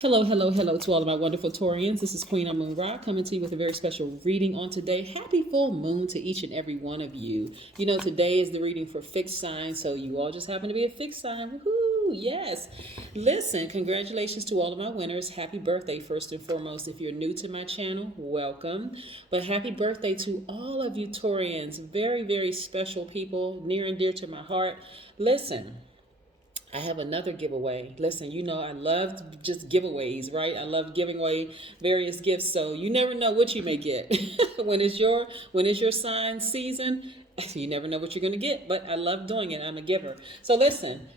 Hello, hello, hello to all of my wonderful Taurians. This is Queen Amun Ra coming to you with a very special reading on today. Happy full moon to each and every one of you. You know, today is the reading for fixed signs, so you all just happen to be a fixed sign. Woohoo! Yes. Listen, congratulations to all of my winners. Happy birthday, first and foremost. If you're new to my channel, welcome. But happy birthday to all of you Taurians. Very, very special people, near and dear to my heart. Listen. I have another giveaway. Listen, you know I love just giveaways, right? I love giving away various gifts, so you never know what you may get. when it's your sign season, you never know what you're going to get, but I love doing it. I'm a giver. So listen,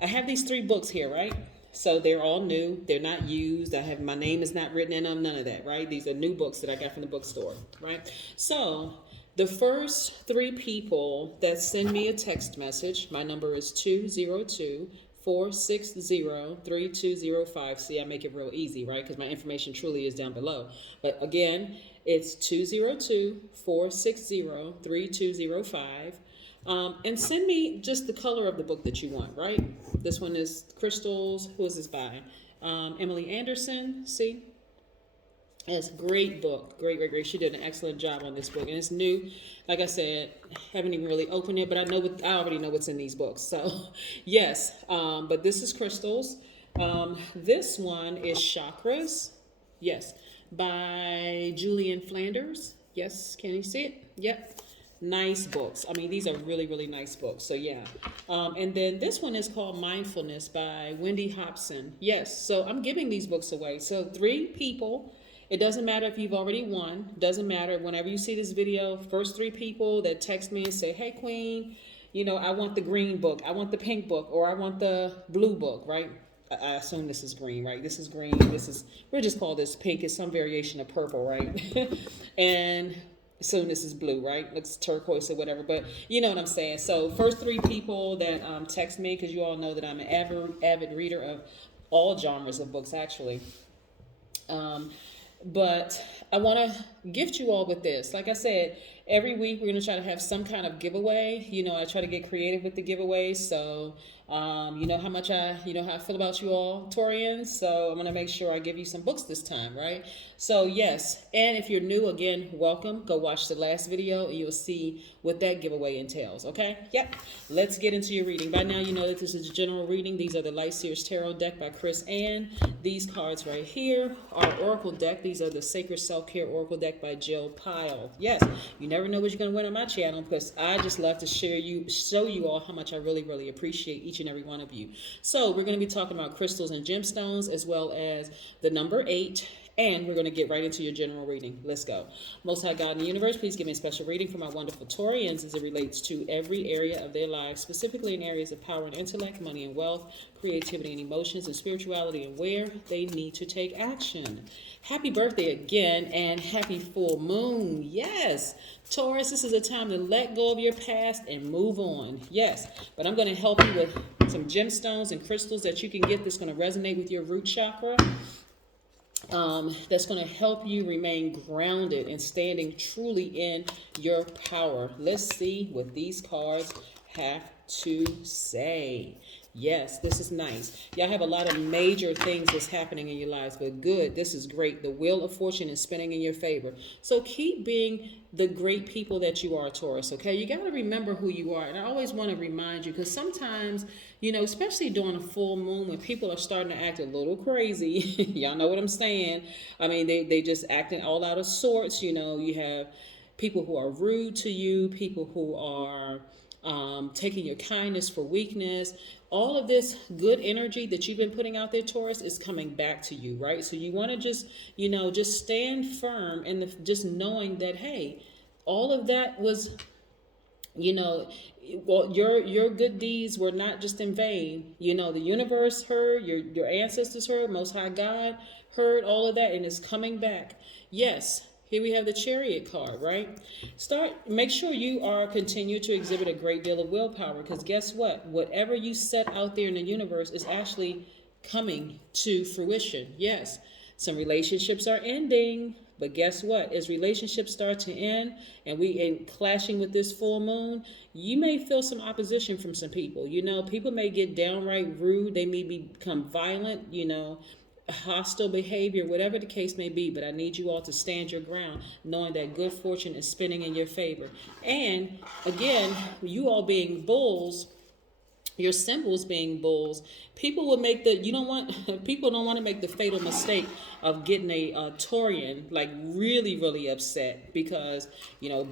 I have these 3 books here, right? So they're all new. They're not used. My name is not written in them, none of that, right? These are new books that I got from the bookstore, right? So the first 3 people that send me a text message, my number is 202-460-3205. See, I make it real easy, right? Because my information truly is down below. But again, it's 202-460-3205. And send me just the color of the book that you want, right? This one is Crystals. Who is this by? Emily Anderson. See? It's a great book. Great, great, great. She did an excellent job on this book. And it's new. Like I said, haven't even really opened it, but I already know what's in these books. So, yes. But this is Crystals. This one is Chakras. Yes. By Julian Flanders. Yes. Can you see it? Yep. Nice books. I mean, these are really, really nice books. So, yeah. And then this one is called Mindfulness by Wendy Hobson. Yes. So, I'm giving these books away. So, 3 people. It doesn't matter if you've already won. Doesn't matter. Whenever you see this video, first 3 people that text me and say, hey, Queen, you know, I want the green book. I want the pink book. Or I want the blue book, right? I assume this is green, right? This is green. We'll just call this pink. It's some variation of purple, right? And assume this is blue, right? Looks turquoise or whatever. But you know what I'm saying. So first 3 people that text me, because you all know that I'm an avid reader of all genres of books, actually. But I want to gift you all with this. Like I said, every week we're going to try to have some kind of giveaway. You know, I try to get creative with the giveaways. So, you know how I feel about you all, Taurians. So I'm going to make sure I give you some books this time, right? So yes. And if you're new, again, welcome. Go watch the last video and you'll see what that giveaway entails. Okay. Yep. Let's get into your reading. By now, you know that this is a general reading. These are the Light Seers Tarot deck by Chris Ann. These cards right here are Oracle deck. These are the Sacred Self-Care Oracle deck by Jill Pyle. Yes, you never know what you're going to win on my channel because I just love to show you all how much I really, really appreciate each and every one of you. So we're going to be talking about crystals and gemstones as well as the number 8. And we're going to get right into your general reading. Let's go. Most High God in the universe, please give me a special reading for my wonderful Taurians as it relates to every area of their lives, specifically in areas of power and intellect, money and wealth, creativity and emotions, and spirituality, and where they need to take action. Happy birthday again, and happy full moon. Yes, Taurus, this is a time to let go of your past and move on. Yes, but I'm going to help you with some gemstones and crystals that you can get that's going to resonate with your root chakra. That's going to help you remain grounded and standing truly in your power. Let's see what these cards have to say. Yes, this is nice. Y'all have a lot of major things that's happening in your lives, but good. This is great. The wheel of fortune is spinning in your favor. So keep being the great people that you are, Taurus, okay? You got to remember who you are. And I always want to remind you because sometimes, you know, especially during a full moon when people are starting to act a little crazy, y'all know what I'm saying? I mean, they just acting all out of sorts. You know, you have people who are rude to you, people who are taking your kindness for weakness. All of this good energy that you've been putting out there, Taurus, is coming back to you, right? So you want to just stand firm and just knowing that, hey, all of that was, well, your good deeds were not just in vain. You know, the universe heard, your ancestors heard, Most High God heard all of that, and it's coming back. Yes. Here we have the Chariot card, right? Make sure you continue to exhibit a great deal of willpower because guess what? Whatever you set out there in the universe is actually coming to fruition. Yes, some relationships are ending, but guess what? As relationships start to end and clashing with this full moon, you may feel some opposition from some people. You know, people may get downright rude. They may become violent, hostile behavior, whatever the case may be. But I need you all to stand your ground, knowing that good fortune is spinning in your favor. And again, you all being bulls, your symbols being bulls, people will make the, you don't want, people don't want to make the fatal mistake of getting a Taurian like really, really upset because,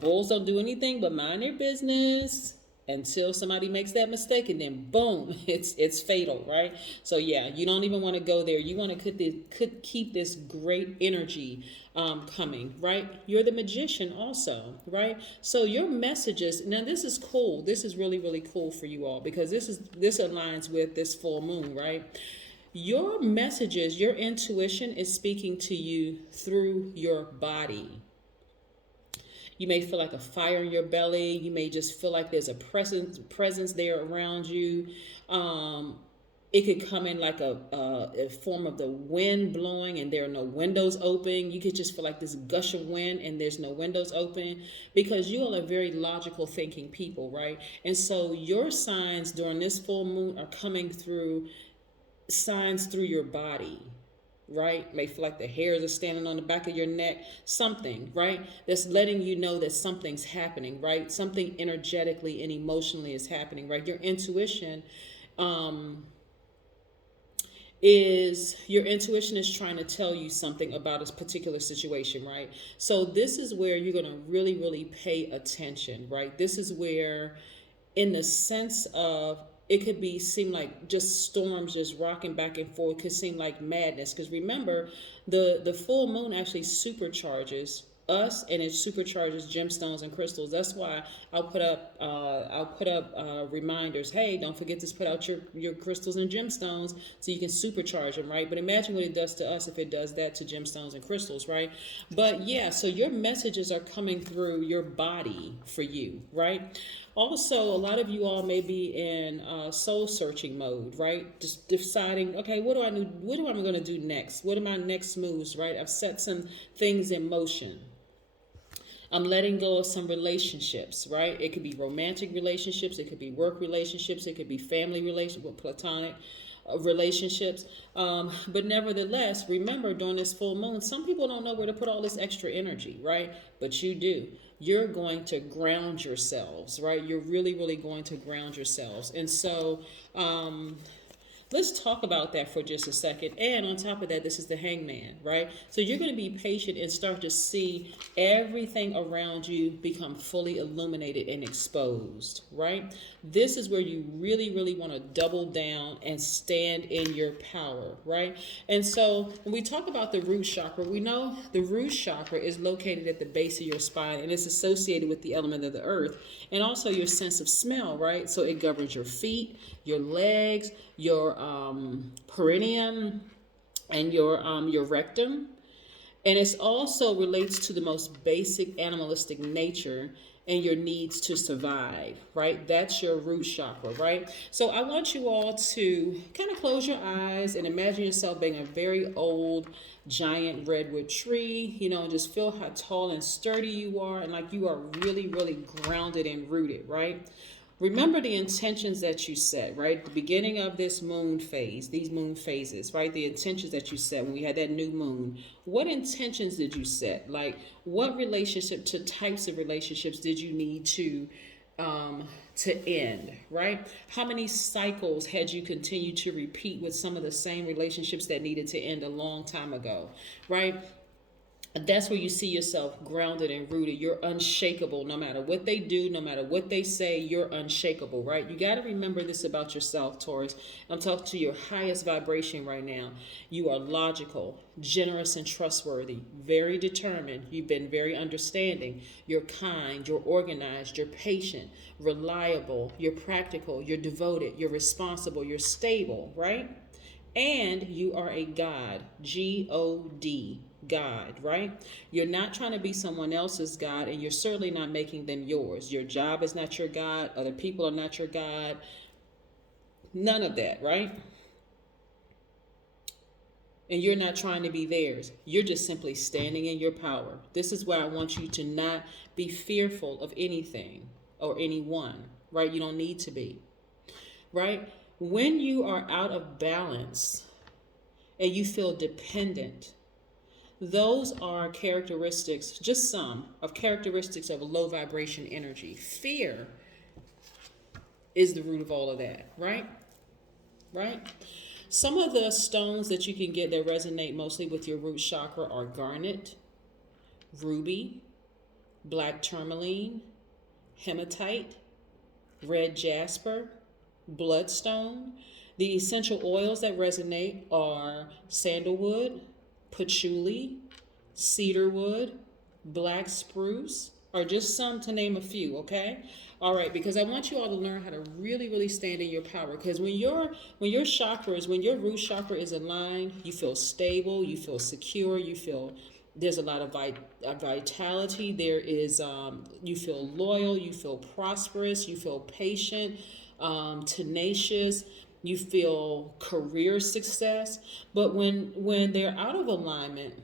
bulls don't do anything but mind their business until somebody makes that mistake, and then boom, it's fatal, right? So yeah, you don't even want to go there. You want to keep this great energy coming, right? You're the magician also, right? So your messages, now this is cool. This is really, really cool for you all because this aligns with this full moon, right? Your messages, your intuition is speaking to you through your body. You may feel like a fire in your belly. You may just feel like there's a presence there around you. It could come in like a form of the wind blowing and there are no windows open. You could just feel like this gush of wind and there's no windows open because you all are very logical thinking people, right? And so your signs during this full moon are coming through signs through your body, right? May feel like the hairs are standing on the back of your neck, something, right? That's letting you know that something's happening, right? Something energetically and emotionally is happening, right? Your intuition is trying to tell you something about a particular situation, right? So this is where you're going to really, really pay attention, right? This is where, in the sense of, it could seem like just storms just rocking back and forth, could seem like madness. Because remember, the full moon actually supercharges us, and it supercharges gemstones and crystals. That's why I'll put up reminders. Hey, don't forget to put out your crystals and gemstones so you can supercharge them, right? But imagine what it does to us if it does that to gemstones and crystals, right? But yeah, so your messages are coming through your body for you, right? Also, a lot of you all may be in soul searching mode, right? Just deciding, okay, what am I going to do next? What are my next moves, right? I've set some things in motion. I'm letting go of some relationships, right? It could be romantic relationships. It could be work relationships. It could be family relationships, platonic relationships. But nevertheless, remember, during this full moon, some people don't know where to put all this extra energy, right? But you do. You're going to ground yourselves, right? You're really, really going to ground yourselves. And so, let's talk about that for just a second. And on top of that, this is the Hangman, right? So you're going to be patient and start to see everything around you become fully illuminated and exposed, right? This is where you really, really want to double down and stand in your power, right? And so when we talk about the root chakra, we know the root chakra is located at the base of your spine, and it's associated with the element of the earth and also your sense of smell, right? So it governs your feet, your legs, your perineum, and your rectum. And it also relates to the most basic animalistic nature and your needs to survive, right? That's your root chakra, right? So I want you all to kind of close your eyes and imagine yourself being a very old giant redwood tree, and just feel how tall and sturdy you are, and like you are really, really grounded and rooted, right? Remember the intentions that you set, right? The beginning of this moon phase, these moon phases, right? The intentions that you set when we had that new moon. What intentions did you set? Like, what types of relationships did you need to end, right? How many cycles had you continued to repeat with some of the same relationships that needed to end a long time ago, right? That's where you see yourself grounded and rooted. You're unshakable no matter what they do, no matter what they say, you're unshakable, right? You got to remember this about yourself, Taurus. I'm talking to your highest vibration right now. You are logical, generous, and trustworthy, very determined. You've been very understanding. You're kind, you're organized, you're patient, reliable, you're practical, you're devoted, you're responsible, you're stable, right? And you are a God, G-O-D. God, right? You're not trying to be someone else's God, and you're certainly not making them yours. Your job is not your God. Other people are not your God. None of that, right? And you're not trying to be theirs. You're just simply standing in your power. This is why I want you to not be fearful of anything or anyone, right? You don't need to be, right? When you are out of balance and you feel dependent. Those are characteristics, just some of characteristics of a low vibration energy. Fear is the root of all of that, right? Right? Some of the stones that you can get that resonate mostly with your root chakra are garnet, ruby, black tourmaline, hematite, red jasper, bloodstone. The essential oils that resonate are sandalwood, patchouli, cedarwood, black spruce, or just some to name a few, okay? All right, because I want you all to learn how to really, really stand in your power. Because when your chakras, when your root chakra is aligned, you feel stable, you feel secure, you feel there's a lot of vitality. There is you feel loyal, you feel prosperous, you feel patient, tenacious. You feel career success. But when they're out of alignment,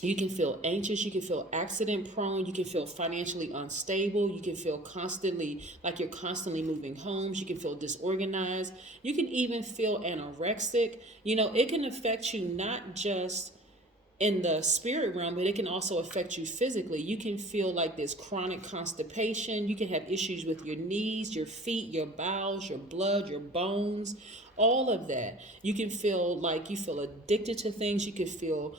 you can feel anxious, you can feel accident prone, you can feel financially unstable, you can feel constantly like you're constantly moving homes, you can feel disorganized, you can even feel anorexic. You know, it can affect you not just in the spirit realm, but it can also affect you physically. You can feel like this chronic constipation. You can have issues with your knees, your feet, your bowels, your blood, your bones, all of that. You can feel like you feel addicted to things. You can feel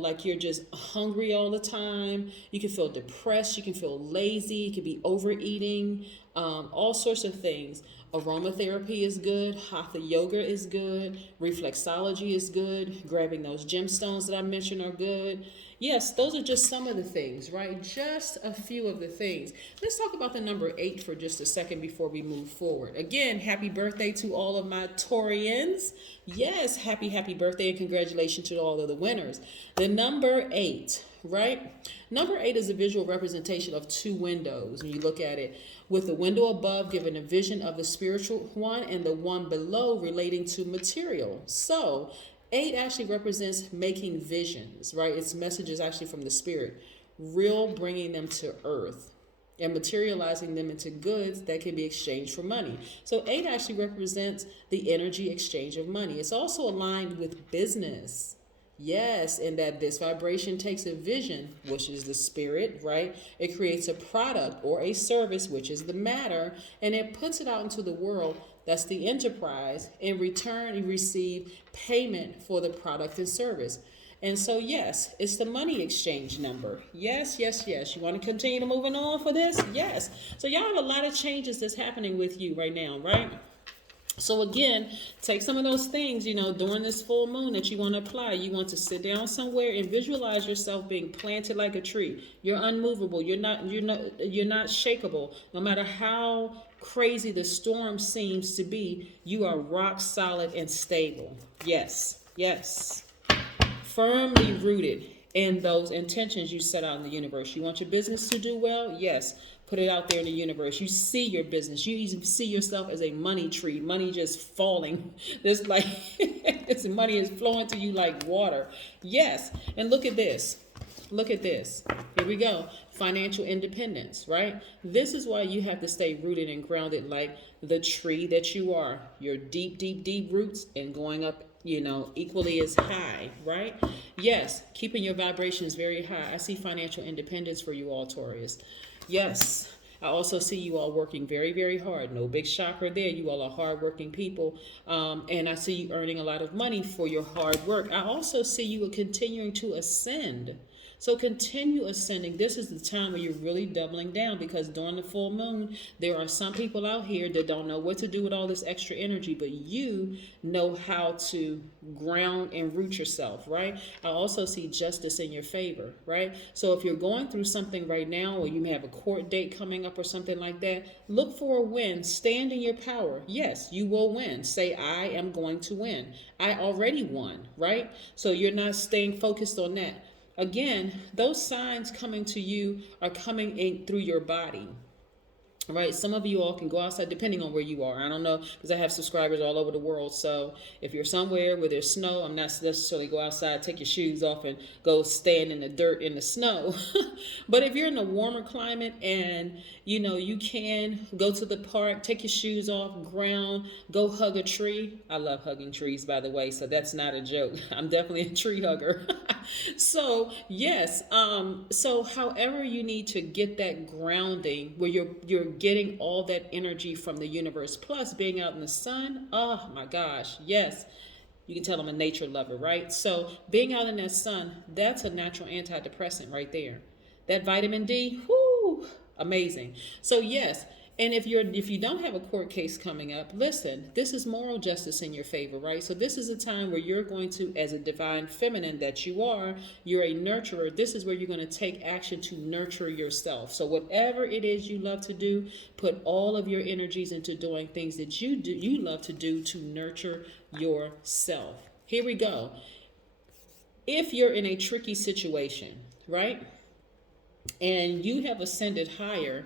like you're just hungry all the time. You can feel depressed. You can feel lazy. You can be overeating, all sorts of things. Aromatherapy is good. Hatha yoga is good. Reflexology is good. Grabbing those gemstones that I mentioned are good. Yes, those are just some of the things, right? Just a few of the things. Let's talk about the number 8 for just a second before we move forward. Again, happy birthday to all of my Taurians. Yes, happy birthday and congratulations to all of the winners. The number 8, right? Number 8 is a visual representation of 2 windows. When you look at it, with the window above giving a vision of the spiritual one and the one below relating to material. So 8 actually represents making visions, right? Its message is actually from the spirit, real, bringing them to earth and materializing them into goods that can be exchanged for money. So 8 actually represents the energy exchange of money. It's also aligned with business. Yes, and that this vibration takes a vision, which is the spirit, right? It creates a product or a service, which is the matter, and it puts it out into the world. That's the enterprise. In return, you receive payment for the product and service. And so, yes, it's the money exchange number. Yes. You want to continue to moving on for this? Yes. So y'all have a lot of changes that's happening with you right now, right? So again, take some of those things, during this full moon that you want to apply. You want to sit down somewhere and visualize yourself being planted like a tree. You're unmovable. You're not shakeable. No matter how crazy the storm seems to be, you are rock solid and stable. Yes. Firmly rooted in those intentions you set out in the universe. You want your business to do well? Yes. Put it out there in the universe. You see your business. You even see yourself as a money tree. Money just falling. This like this money is flowing to you like water. Yes. And look at this. Here we go. Financial independence, right? This is why you have to stay rooted and grounded like the tree that you are. Your deep roots and going up, equally as high, right? Yes. Keeping your vibrations very high. I see financial independence for you all, Taurus. Yes, I also see you all working very, very hard. No big shocker there. You all are hardworking people. And I see you earning a lot of money for your hard work. I also see you continuing to ascend. So continue ascending. This is the time where you're really doubling down, because during the full moon, there are some people out here that don't know what to do with all this extra energy, but you know how to ground and root yourself, right? I also see justice in your favor, right? So if you're going through something right now, or you may have a court date coming up or something like that, look for a win. Stand in your power. Yes, you will win. Say, I am going to win. I already won, right? So you're not staying focused on that. Again, those signs coming to you are coming in through your body. Right, some of you all can go outside depending on where you are. I don't know because I have subscribers all over the world. So if you're somewhere where there's snow, I'm not necessarily go outside, take your shoes off, and go stand in the dirt in the snow. But if you're in a warmer climate and you can go to the park, take your shoes off, ground, go hug a tree. I love hugging trees, by the way, so that's not a joke. I'm definitely a tree hugger. So yes, so however you need to get that grounding where you're getting all that energy from the universe, plus being out in the sun. Oh my gosh, yes. You can tell I'm a nature lover, right? So being out in that sun, that's a natural antidepressant right there. That vitamin D, whoo, amazing. So yes, and if you don't have a court case coming up, listen, this is moral justice in your favor, right? So this is a time where you're going to, as a divine feminine that you are, you're a nurturer. This is where you're going to take action to nurture yourself. So whatever it is you love to do, put all of your energies into doing things that you love to do to nurture yourself. Here we go. If you're in a tricky situation, right? And you have ascended higher.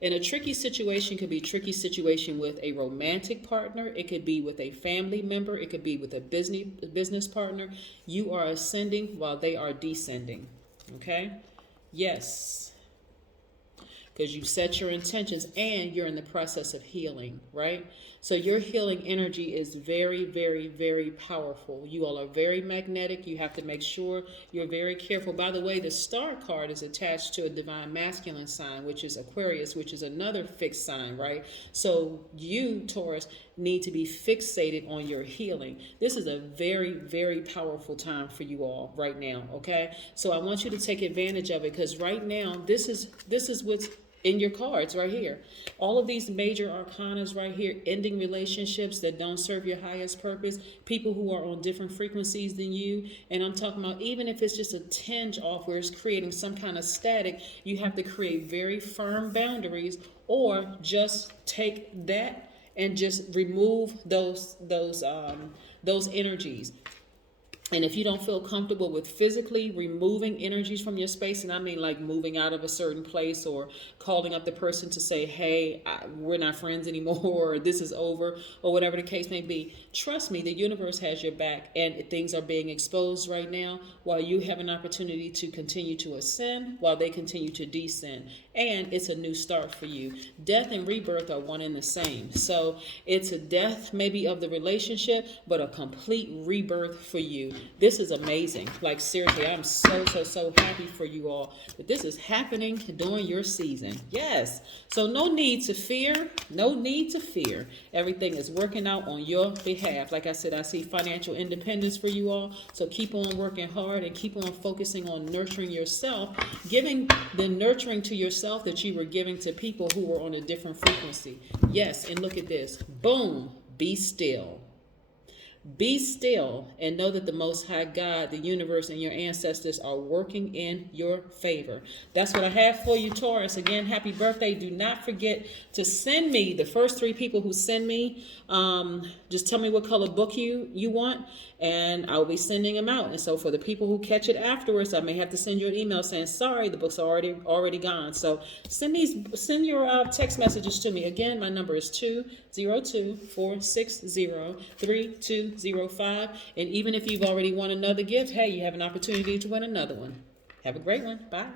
In a tricky situation could be a tricky situation with a romantic partner. It could be with a family member. It could be with a business partner. You are ascending while they are descending. Okay? Yes. Because you set your intentions and you're in the process of healing, right? So your healing energy is very, very, very powerful. You all are very magnetic. You have to make sure you're very careful. By the way, the star card is attached to a divine masculine sign, which is Aquarius, which is another fixed sign, right? So you, Taurus, need to be fixated on your healing. This is a very, very powerful time for you all right now, okay? So I want you to take advantage of it because right now, this is what's in your cards right here. All of these major arcanas right here, ending relationships that don't serve your highest purpose, people who are on different frequencies than you. And I'm talking about even if it's just a tinge off where it's creating some kind of static, you have to create very firm boundaries or just take that and just remove those energies. And if you don't feel comfortable with physically removing energies from your space, and I mean like moving out of a certain place or calling up the person to say, hey, we're not friends anymore, or this is over, or whatever the case may be, trust me, the universe has your back and things are being exposed right now while you have an opportunity to continue to ascend while they continue to descend. And it's a new start for you. Death and rebirth are one and the same. So it's a death maybe of the relationship, but a complete rebirth for you. This is amazing. Like seriously, I'm so happy for you all that this is happening during your season. Yes. So no need to fear. No need to fear. Everything is working out on your behalf. Like I said, I see financial independence for you all. So keep on working hard and keep on focusing on nurturing yourself, giving the nurturing to yourself that you were giving to people who were on a different frequency. Yes. And look at this. Boom. Be still. Be still and know that the Most High God, the universe, and your ancestors are working in your favor. That's what I have for you, Taurus. Again, happy birthday. Do not forget to send me, the first 3 people who send me, just tell me what color book you want, and I'll be sending them out. And so for the people who catch it afterwards, I may have to send you an email saying, sorry, the book's already gone. So send your text messages to me. Again, my number is 202-460-3205. And even if you've already won another gift, hey, you have an opportunity to win another one. Have a great one. Bye.